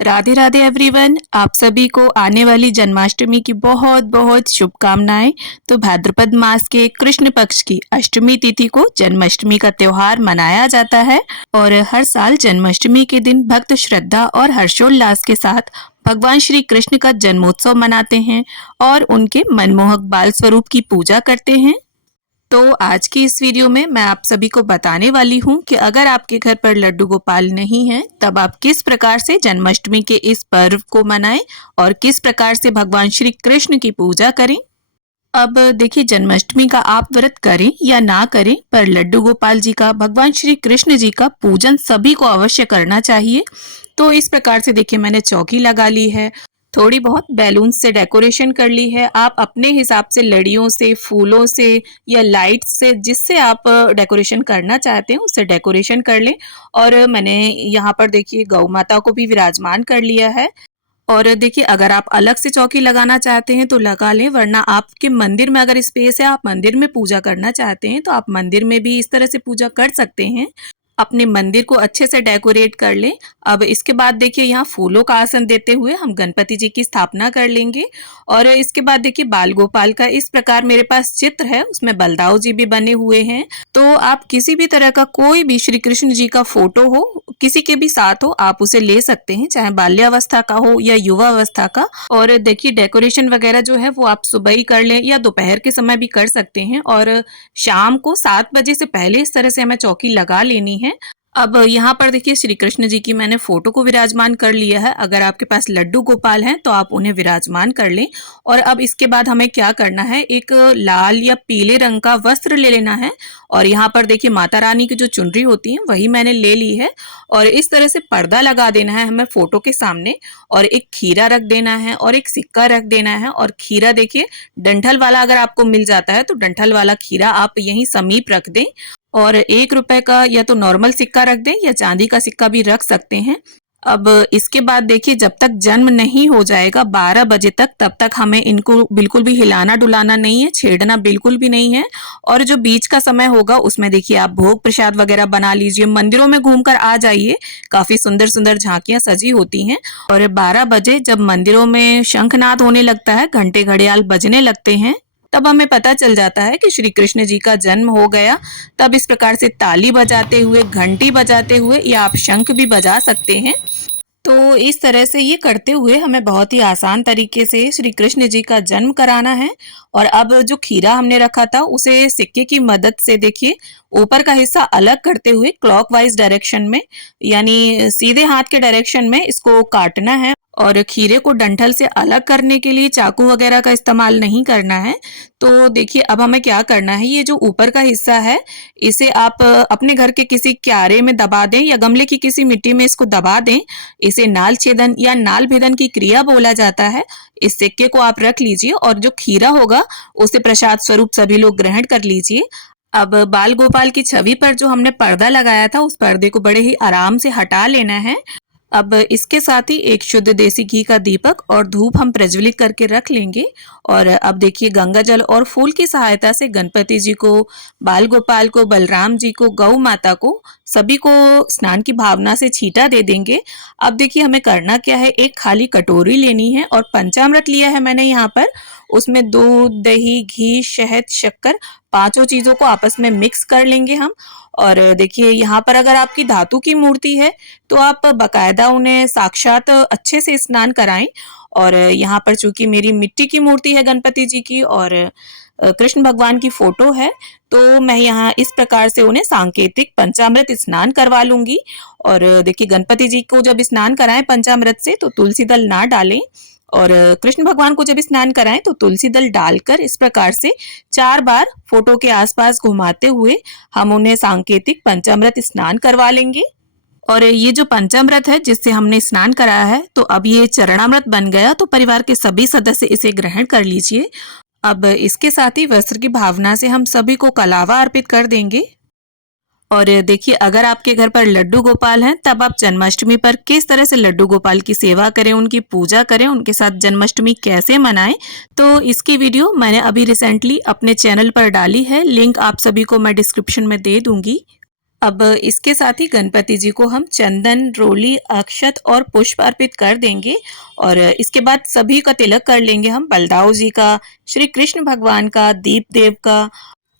Radhe Radhe everyone. आप सभी को आने वाली जन्माष्टमी की बहुत बहुत शुभकामनाएं। तो भाद्रपद मास के कृष्ण पक्ष की अष्टमी तिथि को जन्माष्टमी का त्योहार मनाया जाता है और हर साल जन्माष्टमी के दिन भक्त श्रद्धा और हर्षोल्लास के साथ भगवान श्री कृष्ण का जन्मोत्सव मनाते हैं और उनके मनमोहक बाल स्वरूप की पूजा करते हैं। तो आज की इस वीडियो में मैं आप सभी को बताने वाली हूँ कि अगर आपके घर पर लड्डू गोपाल नहीं है तब आप किस प्रकार से जन्माष्टमी के इस पर्व को मनाएं और किस प्रकार से भगवान श्री कृष्ण की पूजा करें। अब देखिए, जन्माष्टमी का आप व्रत करें या ना करें, पर लड्डू गोपाल जी का, भगवान श्री कृष्ण जी का पूजन सभी को अवश्य करना चाहिए। तो इस प्रकार से देखिए, मैंने चौकी लगा ली है, थोड़ी बहुत बैलून से डेकोरेशन कर ली है। आप अपने हिसाब से लड़ियों से, फूलों से या लाइट से, जिससे आप डेकोरेशन करना चाहते हैं उससे डेकोरेशन कर लें। और मैंने यहाँ पर देखिए गौ माता को भी विराजमान कर लिया है। और देखिए, अगर आप अलग से चौकी लगाना चाहते हैं तो लगा लें, वरना आपके मंदिर में अगर स्पेस है, आप मंदिर में पूजा करना चाहते हैं तो आप मंदिर में भी इस तरह से पूजा कर सकते हैं। अपने मंदिर को अच्छे से डेकोरेट कर लें। अब इसके बाद देखिए, यहाँ फूलों का आसन देते हुए हम गणपति जी की स्थापना कर लेंगे। और इसके बाद देखिए, बाल गोपाल का इस प्रकार मेरे पास चित्र है, उसमें बलदाव जी भी बने हुए हैं। तो आप किसी भी तरह का कोई भी श्री कृष्ण जी का फोटो हो, किसी के भी साथ हो, आप उसे ले सकते हैं, चाहे बाल्यावस्था का हो या युवा अवस्था का। और देखिए, डेकोरेशन वगैरह जो है वो आप सुबह ही कर लें या दोपहर के समय भी कर सकते हैं। और शाम को 7 बजे से पहले इस तरह से हमें चौकी लगा लेनी है। अब यहाँ पर देखिए, श्री कृष्ण जी की मैंने फोटो को विराजमान कर लिया है। अगर आपके पास लड्डू गोपाल हैं तो आप उन्हें विराजमान कर लें। और अब इसके बाद हमें क्या करना है, एक लाल या पीले रंग का वस्त्र ले लेना है। और यहाँ पर देखिए, माता रानी की जो चुनरी होती है वही मैंने ले ली है। और इस तरह से पर्दा लगा देना है हमें फोटो के सामने। और एक खीरा रख देना है और एक सिक्का रख देना है। और खीरा देखिए, डंठल वाला अगर आपको मिल जाता है तो डंठल वाला खीरा आप यहीं समीप रख दें। और 1 रुपए का या तो नॉर्मल सिक्का रख दें या चांदी का सिक्का भी रख सकते हैं। अब इसके बाद देखिए, जब तक जन्म नहीं हो जाएगा 12 बजे तक, तब तक हमें इनको बिल्कुल भी हिलाना डुलाना नहीं है, छेड़ना बिल्कुल भी नहीं है। और जो बीच का समय होगा उसमें देखिए, आप भोग प्रसाद वगैरह बना लीजिए, मंदिरों में घूमकर आ जाइए, काफी सुंदर सुंदर झांकियां सजी होती हैं। और 12 बजे जब मंदिरों में शंखनाद होने लगता है, घंटे घड़ियाल बजने लगते हैं, तब हमें पता चल जाता है कि श्री कृष्ण जी का जन्म हो गया। तब इस प्रकार से ताली बजाते हुए, घंटी बजाते हुए या आप शंख भी बजा सकते हैं। तो इस तरह से ये करते हुए हमें बहुत ही आसान तरीके से श्री कृष्ण जी का जन्म कराना है। और अब जो खीरा हमने रखा था उसे सिक्के की मदद से देखिए, ऊपर का हिस्सा अलग करते हुए क्लॉकवाइज डायरेक्शन में, यानी सीधे हाथ के डायरेक्शन में इसको काटना है। और खीरे को डंठल से अलग करने के लिए चाकू वगैरह का इस्तेमाल नहीं करना है। तो देखिए, अब हमें क्या करना है, ये जो ऊपर का हिस्सा है इसे आप अपने घर के किसी क्यारे में दबा दें या गमले की किसी मिट्टी में इसको दबा दें। इसे नाल छेदन या नाल भेदन की क्रिया बोला जाता है। इस सिक्के को आप रख लीजिए और जो खीरा होगा उसे प्रसाद स्वरूप सभी लोग ग्रहण कर लीजिए। अब बाल गोपाल की छवि पर जो हमने पर्दा लगाया था उस पर्दे को बड़े ही आराम से हटा लेना है। अब इसके साथ ही एक शुद्ध देसी घी का दीपक और धूप हम प्रज्वलित करके रख लेंगे। और अब देखिए, गंगा जल और फूल की सहायता से गणपति जी को, बाल गोपाल को, बलराम जी को, गौ माता को, सभी को स्नान की भावना से छींटा दे देंगे। अब देखिए, हमें करना क्या है, एक खाली कटोरी लेनी है और पंचामृत लिया है मैंने यहाँ पर। उसमें दूध, दही, घी, शहद, शक्कर, पांचों चीजों को आपस में मिक्स कर लेंगे हम। और देखिए, यहाँ पर अगर आपकी धातु की मूर्ति है तो आप बकायदा उन्हें साक्षात अच्छे से स्नान कराएं। और यहाँ पर चूंकि मेरी मिट्टी की मूर्ति है गणपति जी की और कृष्ण भगवान की फोटो है, तो मैं यहाँ इस प्रकार से उन्हें सांकेतिक पंचामृत स्नान करवा लूंगी। और देखिए, गणपति जी को जब स्नान कराएं पंचामृत से तो तुलसी दल ना डालें। और कृष्ण भगवान को जब स्नान कराएं तो तुलसी दल डालकर इस प्रकार से 4 बार फोटो के आसपास घुमाते हुए हम उन्हें सांकेतिक पंचामृत स्नान करवा लेंगे। और ये जो पंचामृत है जिससे हमने स्नान कराया है, तो अब ये चरणामृत बन गया, तो परिवार के सभी सदस्य इसे ग्रहण कर लीजिए। अब इसके साथ ही वस्त्र की भावना से हम सभी को कलावा अर्पित कर देंगे। और देखिए, अगर आपके घर पर लड्डू गोपाल हैं तब आप जन्माष्टमी पर किस तरह से लड्डू गोपाल की सेवा करें, उनकी पूजा करें, उनके साथ जन्माष्टमी कैसे मनाएं, तो इसकी वीडियो मैंने अभी रिसेंटली अपने चैनल पर डाली है। लिंक आप सभी को मैं डिस्क्रिप्शन में दे दूंगी। अब इसके साथ ही गणपति जी को हम चंदन, रोली, अक्षत और पुष्प अर्पित कर देंगे और इसके बाद सभी का तिलक कर लेंगे हम। बलदाऊ जी का, श्री कृष्ण भगवान का, दीप देव का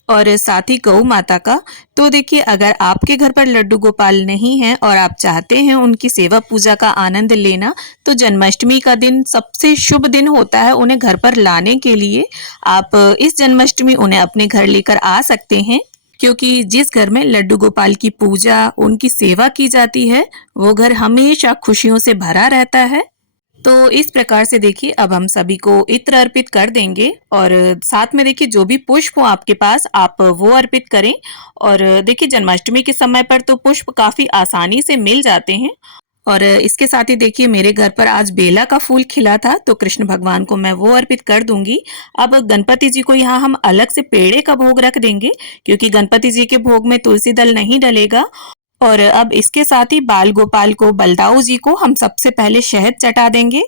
और साथ ही गौ माता का। तो देखिए, अगर आपके घर पर लड्डू गोपाल नहीं हैं और आप चाहते हैं उनकी सेवा पूजा का आनंद लेना, तो जन्माष्टमी का दिन सबसे शुभ दिन होता है उन्हें घर पर लाने के लिए। आप इस जन्माष्टमी उन्हें अपने घर लेकर आ सकते हैं, क्योंकि जिस घर में लड्डू गोपाल की पूजा, उनकी सेवा की जाती है, वो घर हमेशा खुशियों से भरा रहता है। तो इस प्रकार से देखिए, अब हम सभी को इत्र अर्पित कर देंगे और साथ में देखिए जो भी पुष्प हो आपके पास आप वो अर्पित करें। और देखिए, जन्माष्टमी के समय पर तो पुष्प काफी आसानी से मिल जाते हैं और इसके साथ ही देखिए मेरे घर पर आज बेला का फूल खिला था, तो कृष्ण भगवान को मैं वो अर्पित कर दूंगी। अब गणपति जी को यहाँ हम अलग से पेड़े का भोग रख देंगे, क्योंकि गणपति जी के भोग में तुलसी दल नहीं डलेगा। और अब इसके साथ ही बाल गोपाल को, बलदाऊ जी को हम सबसे पहले शहद चटा देंगे।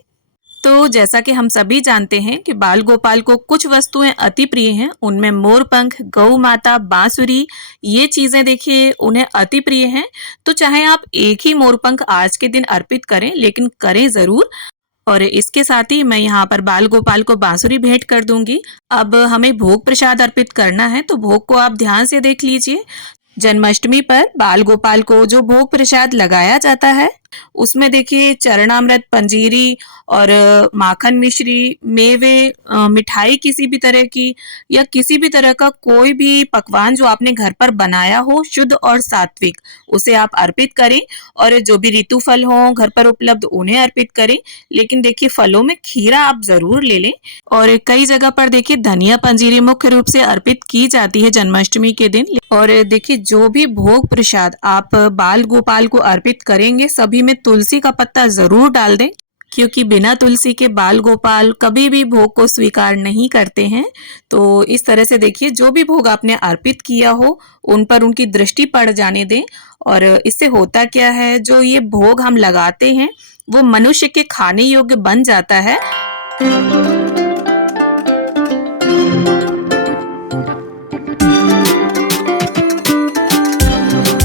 तो जैसा कि हम सभी जानते हैं कि बाल गोपाल को कुछ वस्तुएं अति प्रिय हैं, उनमें मोरपंख, गौ माता, बांसुरी, ये चीजें देखिए उन्हें अति प्रिय हैं। तो चाहे आप एक ही मोरपंख आज के दिन अर्पित करें, लेकिन करें जरूर। और इसके साथ ही मैं यहाँ पर बाल गोपाल को बांसुरी भेंट कर दूंगी। अब हमें भोग प्रसाद अर्पित करना है, तो भोग को आप ध्यान से देख लीजिए। जन्माष्टमी पर बाल गोपाल को जो भोग प्रसाद लगाया जाता है, उसमें देखिए चरणामृत, पंजीरी और माखन मिश्री, मेवे, मिठाई किसी भी तरह की या किसी भी तरह का कोई भी पकवान जो आपने घर पर बनाया हो, शुद्ध और सात्विक, उसे आप अर्पित करें। और जो भी ऋतु फल हो घर पर उपलब्ध उन्हें अर्पित करें, लेकिन देखिए फलों में खीरा आप जरूर ले लें। और कई जगह पर देखिए धनिया पंजीरी मुख्य रूप से अर्पित की जाती है जन्माष्टमी के दिन। और देखिए जो भी भोग प्रसाद आप बाल गोपाल को अर्पित करेंगे, सभी में तुलसी का पत्ता जरूर डाल दें, क्योंकि बिना तुलसी के बाल गोपाल कभी भी भोग को स्वीकार नहीं करते हैं। तो इस तरह से देखिए जो भी भोग आपने अर्पित किया हो, उन पर उनकी दृष्टि पड़ जाने दें। और इससे होता क्या है, जो ये भोग हम लगाते हैं वो मनुष्य के खाने योग्य बन जाता है।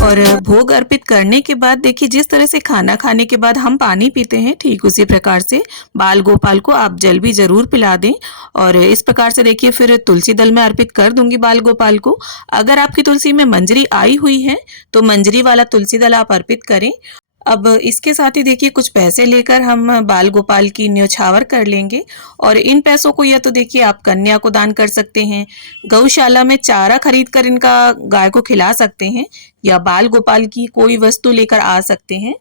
और भोग अर्पित करने के बाद देखिए जिस तरह से खाना खाने के बाद हम पानी पीते हैं, ठीक उसी प्रकार से बाल गोपाल को आप जल भी जरूर पिला दें। और इस प्रकार से देखिए फिर तुलसी दल में अर्पित कर दूंगी बाल गोपाल को। अगर आपकी तुलसी में मंजरी आई हुई है तो मंजरी वाला तुलसी दल आप अर्पित करें। अब इसके साथ ही देखिए कुछ पैसे लेकर हम बाल गोपाल की न्योछावर कर लेंगे और इन पैसों को या तो देखिए आप कन्या को दान कर सकते हैं, गौशाला में चारा खरीद कर इनका गाय को खिला सकते हैं, या बाल गोपाल की कोई वस्तु लेकर आ सकते हैं।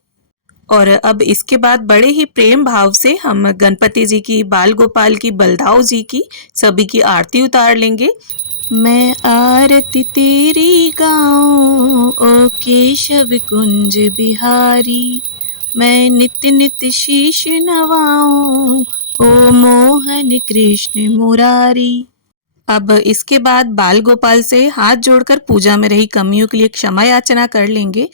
और अब इसके बाद बड़े ही प्रेम भाव से हम गणपति जी की, बाल गोपाल की, बलदाऊ जी की, सभी की आरती उतार लेंगे। मैं आरती तेरी गाऊं ओ केशव कुंज बिहारी, मैं नित्य नित्य शीश नवाऊं ओ मोहन कृष्ण मुरारी। अब इसके बाद बाल गोपाल से हाथ जोड़कर पूजा में रही कमियों के लिए क्षमा याचना कर लेंगे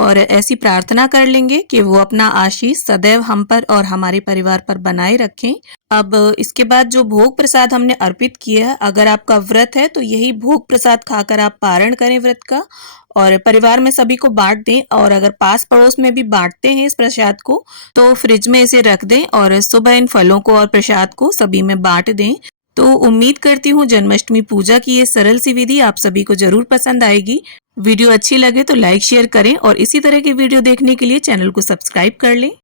और ऐसी प्रार्थना कर लेंगे कि वो अपना आशीष सदैव हम पर और हमारे परिवार पर बनाए रखें। अब इसके बाद जो भोग प्रसाद हमने अर्पित किया है, अगर आपका व्रत है तो यही भोग प्रसाद खाकर आप पारण करें व्रत का और परिवार में सभी को बांट दें। और अगर पास पड़ोस में भी बांटते हैं इस प्रसाद को, तो फ्रिज में इसे रख दें और सुबह इन फलों को और प्रसाद को सभी में बांट दें। तो उम्मीद करती हूँ जन्माष्टमी पूजा की ये सरल सी विधि आप सभी को जरूर पसंद आएगी। वीडियो अच्छी लगे तो लाइक शेयर करें और इसी तरह की वीडियो देखने के लिए चैनल को सब्सक्राइब कर लें।